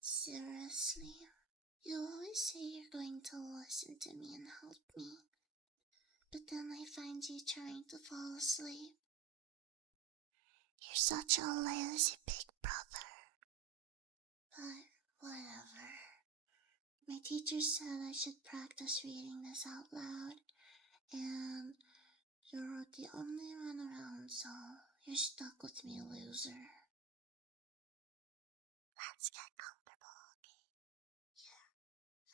Seriously, you always say you're going to listen to me and help me, but then I find you trying to fall asleep. You're such a lazy big brother. But whatever. My teacher said I should practice reading this out loud, and you're the only one around, so you're stuck with me, loser. Let's get comfortable, okay? Yeah,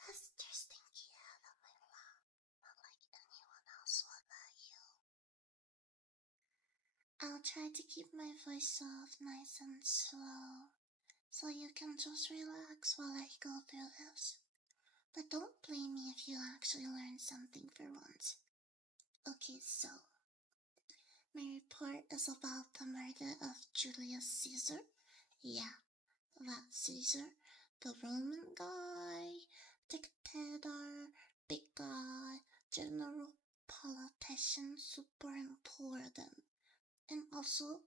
that's your stinky head on my lap, not like anyone else would but you. I'll try to keep my voice soft, nice and slow, so you can just relax while I go through this. But don't blame me if you actually learn something for once. Okay, so my report is about the murder of Julius Caesar. Yeah, that Caesar, the Roman guy, dictator, big guy, general, politician, super important, and also,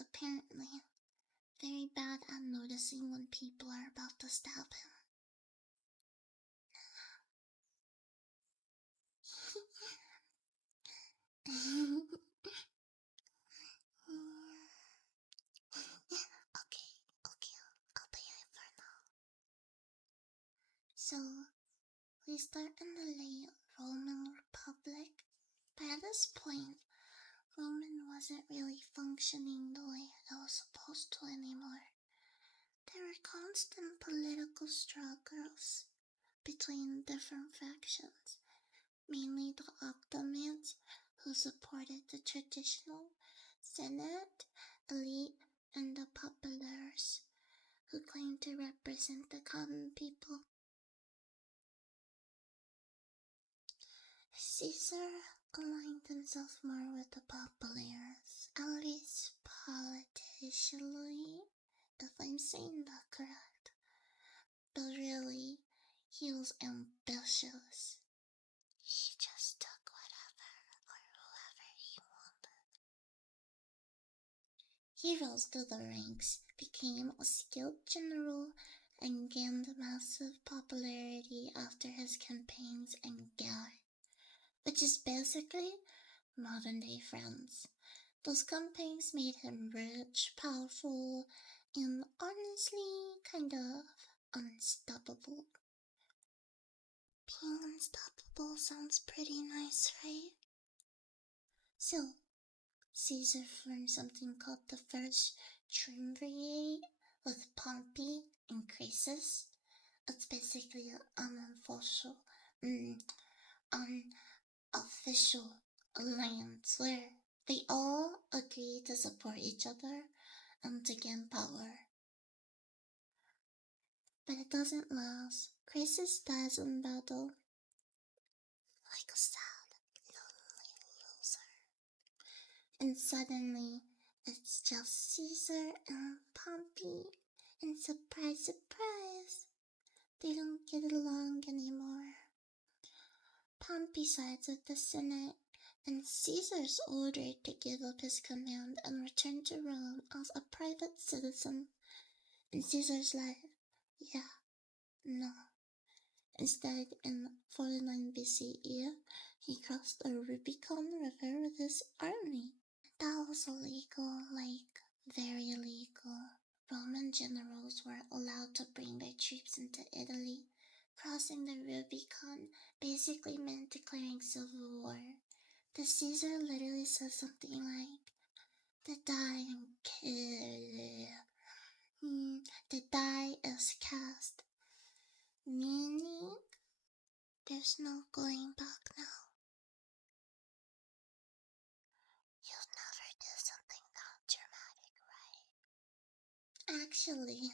apparently, very bad at noticing when people are about to stab him. Okay, I'll pay it for now. So, we start in the late Roman Republic. By this point, Roman wasn't really functioning the way it was supposed to anymore. There were constant political struggles between different factions, mainly the Octomans, who supported the traditional Senate, elite, and the populares, who claimed to represent the common people. Caesar aligned himself more with the populares, at least politically, if I'm saying that correct. But really, he was ambitious. He just took whatever or whoever he wanted. He rose through the ranks, became a skilled general, and gained massive popularity after his campaigns in Gaul, which is basically modern-day France. Those campaigns made him rich, powerful, and honestly kind of unstoppable. Being unstoppable sounds pretty nice, right? So, Caesar formed something called the First Triumvirate with Pompey and Crassus. It's basically an unofficial alliance where they all agree to support each other and to gain power. But it doesn't last. Crassus dies in battle like a sad, lonely loser. And suddenly, it's just Caesar and Pompey. And surprise, surprise, they don't get along anymore. Pompey sides with the Senate, and Caesar's ordered to give up his command and return to Rome as a private citizen. And Caesar's like, yeah, no. Instead, in 49 BCE, he crossed the Rubicon River with his army. That was illegal, like, very illegal. Roman generals were allowed to bring their troops into Italy. Crossing the Rubicon basically meant declaring civil war. The Caesar literally says something like, the die is cast, meaning there's no going back now. You'd never do something that dramatic, right? Actually,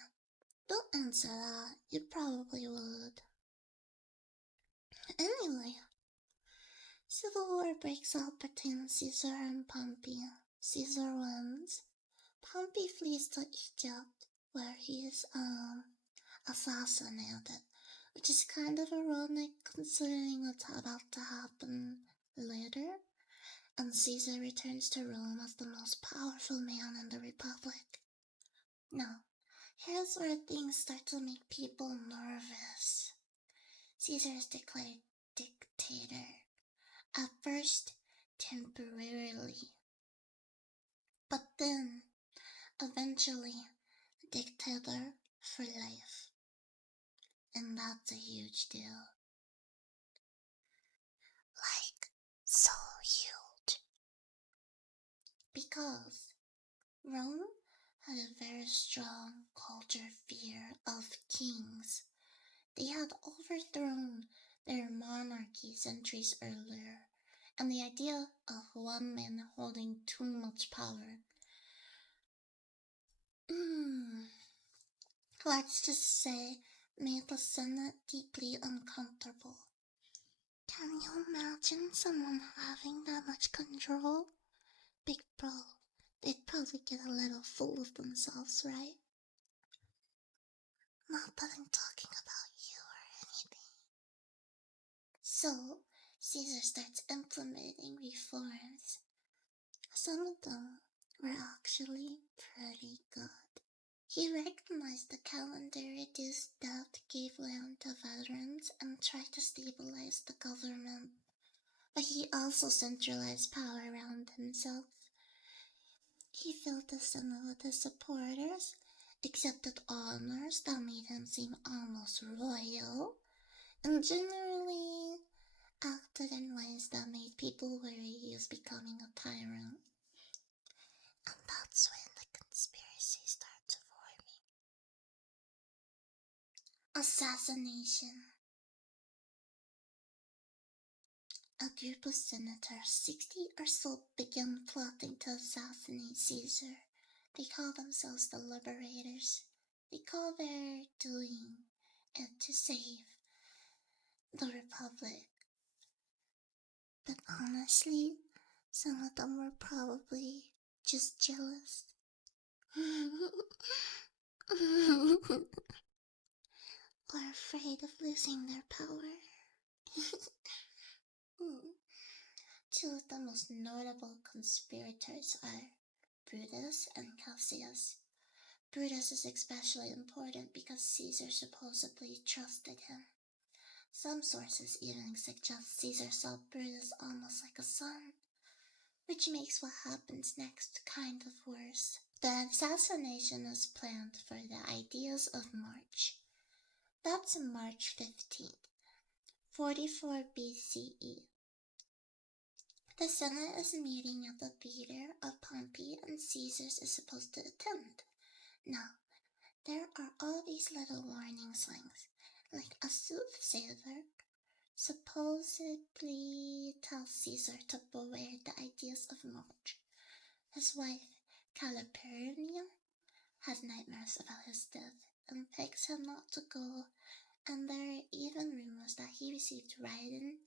don't answer that. You probably would. Anyway, civil war breaks out between Caesar and Pompey. Caesar wins. Pompey flees to Egypt, where he is assassinated, which is kind of ironic considering what's about to happen later. and Caesar returns to Rome as the most powerful man in the Republic. Now, here's where things start to make people nervous. Caesar is declared dictator, at first temporarily, but then eventually dictator for life. And that's a huge deal. Like, so huge. Because Rome had a very strong culture fear of kings. They had overthrown their monarchy centuries earlier, and the idea of one man holding too much power, let's just say, made the Senate deeply uncomfortable. Can you imagine someone having that much control? Big bro, they'd probably get a little full of themselves, right? Not that I'm talking about you or anything. So, Caesar starts implementing reforms. Some of them were actually pretty good. He recognized the calendar reduced debt, gave land to veterans, and tried to stabilize the government. But he also centralized power around himself. He filled the Senate with his supporters, accepted honors that made him seem almost royal, and generally acted in ways that made people worry he was becoming a tyrant. And that's when the conspiracy started forming. Assassination. A group of senators, 60 or so, began plotting to assassinate Caesar. They call themselves the Liberators. They call their doing it to save the Republic. But honestly, some of them were probably just jealous. Or afraid of losing their power. Two of the most notable conspirators are Brutus and Cassius. Brutus is especially important because Caesar supposedly trusted him. Some sources even suggest Caesar saw Brutus almost like a son, which makes what happens next kind of worse. The assassination is planned for the ideas of March. That's March 15th, 44 BCE. The Senate is meeting at the theater of Pompey and Caesar is supposed to attend. Now, there are all these little warning signs, like a soothsayer supposedly tells Caesar to beware the ideas of March. His wife, Calpurnia, has nightmares about his death and begs him not to go, and there are even rumors that he received written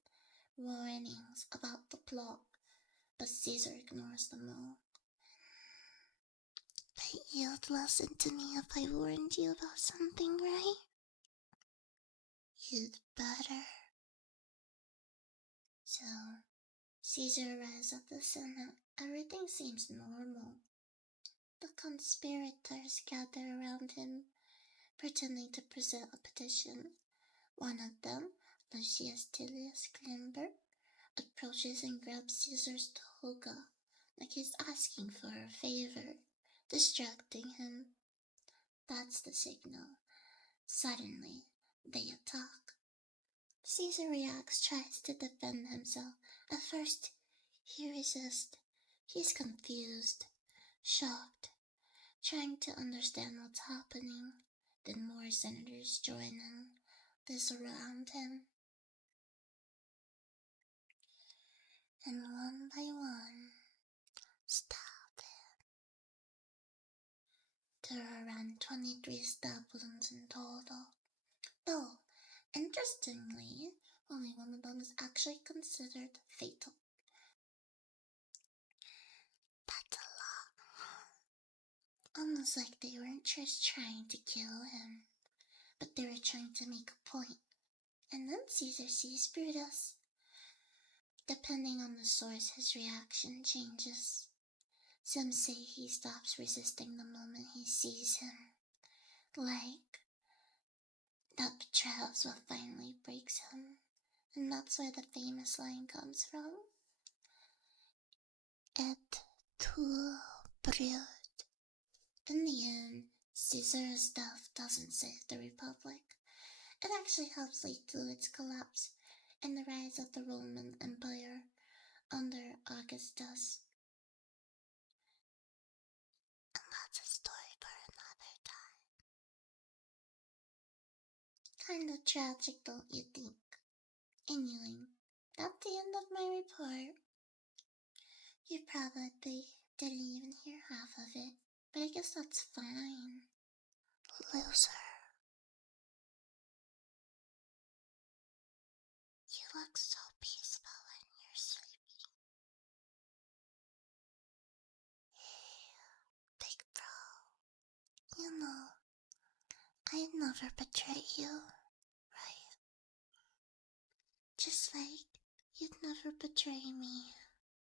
warnings about the plot, but Caesar ignores them all. But you'd listen to me if I warned you about something, right? You'd better. So, Caesar arrives at the Senate. Everything seems normal. The conspirators gather around him, pretending to present a petition. One of them, Lucius Tullius Climber, approaches and grabs Caesar's toga, like he's asking for a favor, distracting him. That's the signal. Suddenly, they attack. Caesar reacts, tries to defend himself. At first, he resists. He's confused, shocked, trying to understand what's happening. Then more senators join in. They surround him. And one by one, stab him. There are around 23 stab wounds in total. Though, interestingly, only one of them is actually considered fatal. That's a lot. Almost like they weren't just trying to kill him, but they were trying to make a point. And then Caesar sees Brutus. Depending on the source, his reaction changes. Some say he stops resisting the moment he sees him, like that betrayal is what finally breaks him, and that's where the famous line comes from. Et tout brut. In the end, Caesar's death doesn't save the Republic. It actually helps lead to its collapse and the rise of the Roman Empire under Augustus. And that's a story for another time. Kinda tragic, don't you think? Anyway, that's the end of my report. You probably didn't even hear half of it, but I guess that's fine. Loser. You look so peaceful when you're sleeping. Hey, big bro. You know, I'd never betray you, right? Just like you'd never betray me.